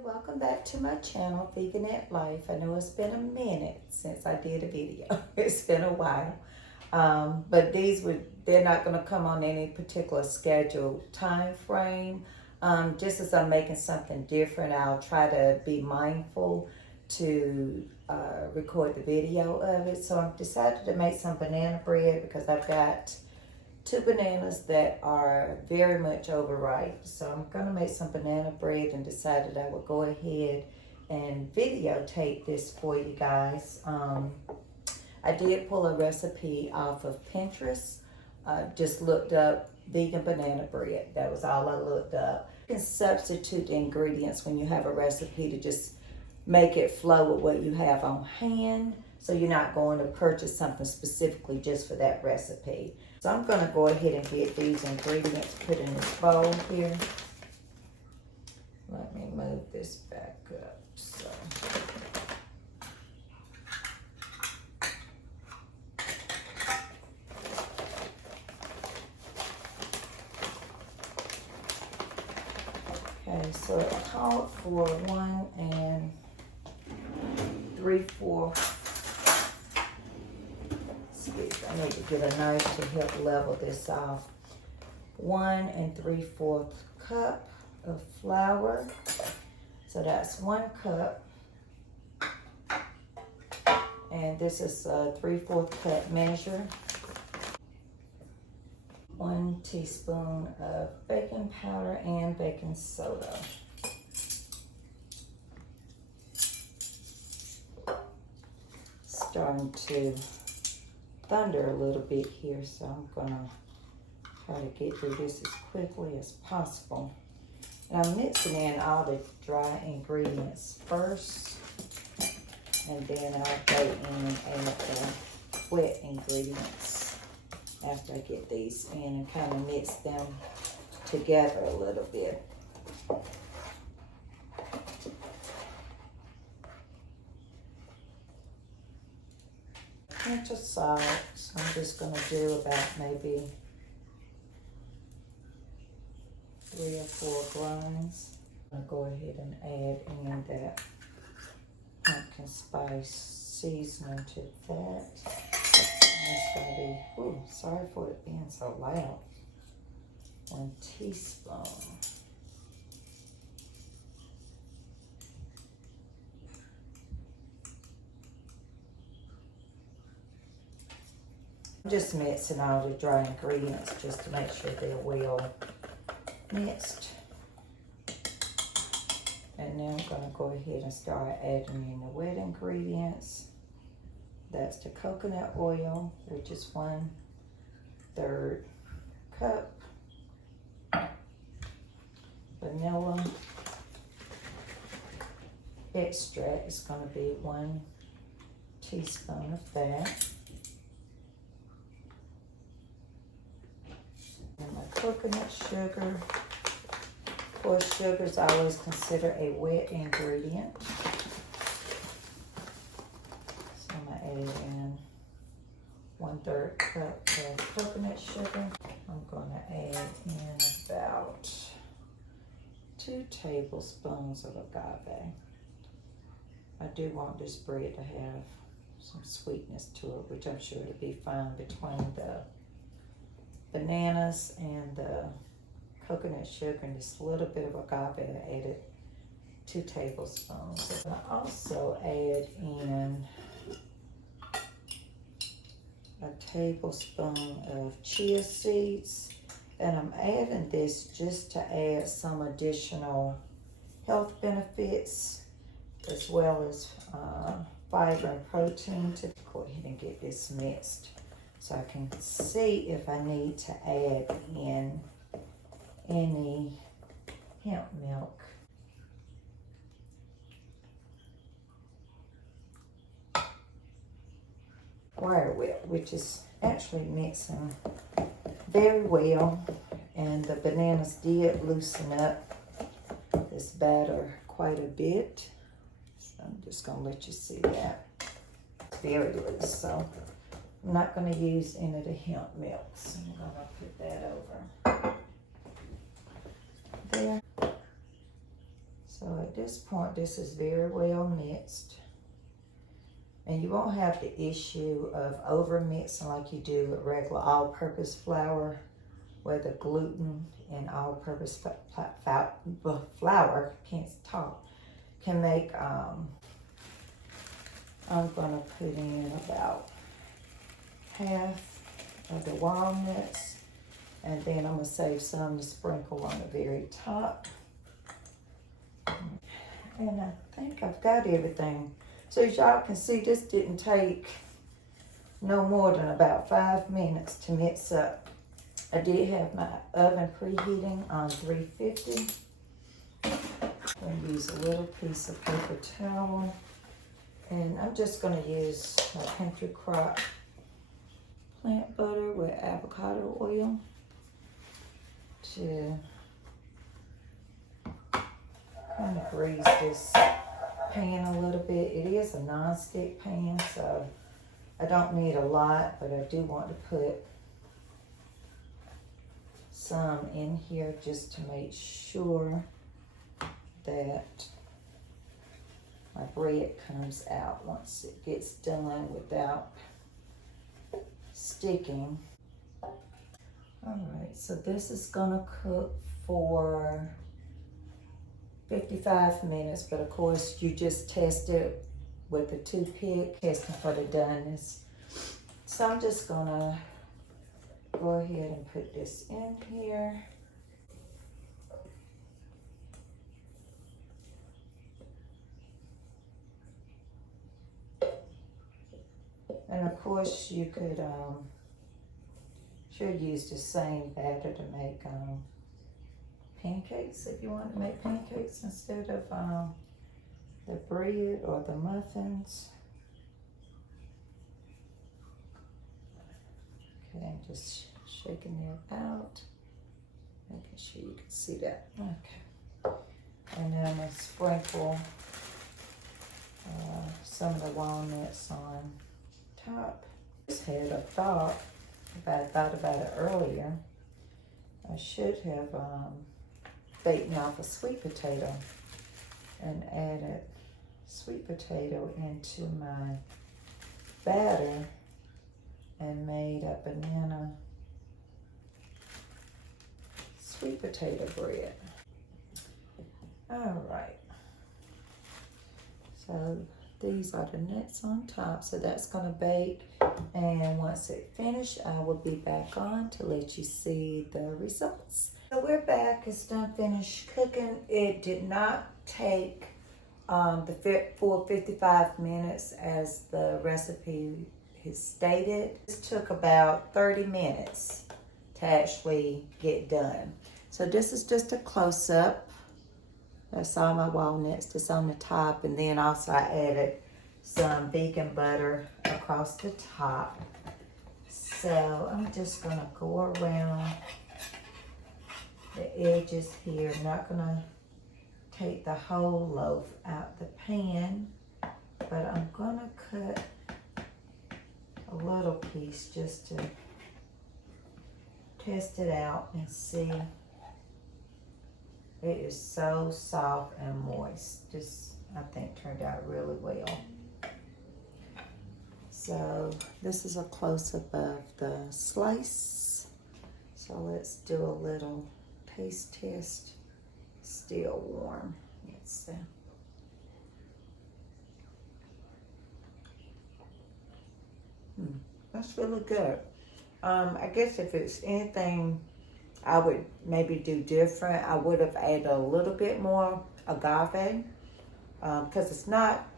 Welcome back to my channel, Vegan-Nette Life. I know it's been a minute since I did a video. It's been a while. But they're not going to come on any particular scheduled time frame. Just as I'm making something different, I'll try to be mindful to record the video of it. So I've decided to make some banana bread because I've got 2 bananas that are very much overripe. So I'm going to make some banana bread and decided I would go ahead and videotape this for you guys. I did pull a recipe off of Pinterest. Just looked up vegan banana bread. That was all I looked up. You can substitute the ingredients when you have a recipe to just make it flow with what you have on hand. So you're not going to purchase something specifically just for that recipe. So I'm going to go ahead and get these ingredients put in this bowl here. Let me move this back up. So. Okay, so it called for 1 3/4. I need to get a knife to help level this off. 1 3/4 cup of flour. So that's 1 cup. And this is a 3/4 cup measure. 1 teaspoon of baking powder and baking soda. Starting to thunder a little bit here, so I'm gonna try to get through this as quickly as possible. And I'm mixing in all the dry ingredients first, and then I'll go in and add the wet ingredients after I get these in and kind of mix them together a little bit. Pinch of salt. So I'm just going to do about maybe 3 or 4 grains. I'm going to go ahead and add in that pumpkin spice seasoning to that. And it's going to be, ooh, sorry for it being so loud. 1 teaspoon. I'm just mixing all the dry ingredients just to make sure they're well mixed. And now I'm going to go ahead and start adding in the wet ingredients. That's the coconut oil, which is 1/3 cup. Vanilla extract is going to be 1 teaspoon of that. And my coconut sugar. Of course, sugar is always considered a wet ingredient. So I'm going to add in 1/3 cup of coconut sugar. I'm going to add in about 2 tablespoons of agave. I do want this bread to have some sweetness to it, which I'm sure it'll be fine between the bananas and the coconut sugar and just a little bit of agave. I added 2 tablespoons. I also add in a tablespoon of chia seeds, and I'm adding this just to add some additional health benefits as well as fiber and protein. To go ahead and get this mixed so I can see if I need to add in any hemp milk. Wire whip, which is actually mixing very well, and the bananas did loosen up this batter quite a bit. So I'm just going to let you see that. It's very loose, so I'm not going to use any of the hemp milk. So I'm going to put that over there. So I do this point, this is very well mixed. And you won't have the issue of over mixing like you do with regular all-purpose flour, where the gluten in all-purpose flour, can't talk, can make, I'm gonna put in about half of the walnuts, and then I'm gonna save some to sprinkle on the very top. And I think I've got everything. So as y'all can see, this didn't take no more than about 5 minutes to mix up. I did have my oven preheating on 350. I'm gonna use a little piece of paper towel. And I'm just gonna use my Country Crock plant butter with avocado oil to kind of grease this pan a little bit. It is a non-stick pan, so I don't need a lot, but I do want to put some in here just to make sure that my bread comes out once it gets done without sticking. All right, so this is gonna cook for 55 minutes, but of course you just test it with a toothpick, testing for the doneness. So I'm just gonna go ahead and put this in here. And of course you could should use the same batter to make pancakes if you want to make pancakes instead of the bread or the muffins. Okay, I'm just shaking it about, making sure you can see that. Okay, and then I'm going to sprinkle some of the walnuts on top. Just had a thought, if I thought about it earlier, I should have baked off a sweet potato and added sweet potato into my batter and made a banana sweet potato bread. All right, so these are the nuts on top, so that's gonna bake, and once it finished, I will be back on to let you see the results. So we're back, it's done finished cooking. It did not take the full 55 minutes as the recipe has stated. It took about 30 minutes to actually get done. So this is just a close-up. That's all my walnuts that's on the top, and then also I added some vegan butter across the top. So I'm just gonna go around the edges here. I'm not gonna take the whole loaf out the pan, but I'm gonna cut a little piece just to test it out and see. It is so soft and moist. This, I think, turned out really well. So this is a close-up of the slice. So let's do a little taste test. Still warm. It's that's really good. I guess if it's anything I would maybe do different, I would have added a little bit more agave, because it's not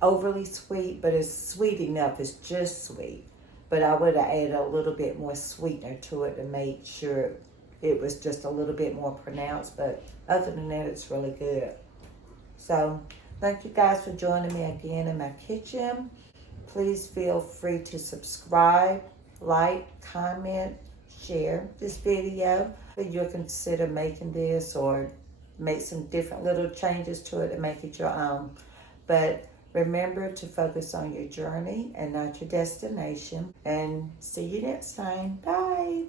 overly sweet, but it's sweet enough. It's just sweet. But I would have added a little bit more sweetener to it to make sure it was just a little bit more pronounced. But other than that, it's really good. So thank you guys for joining me again in my kitchen. Please feel free to subscribe, like, comment, share this video. If you'll consider making this or make some different little changes to it to make it your own. But remember to focus on your journey and not your destination. And see you next time. Bye.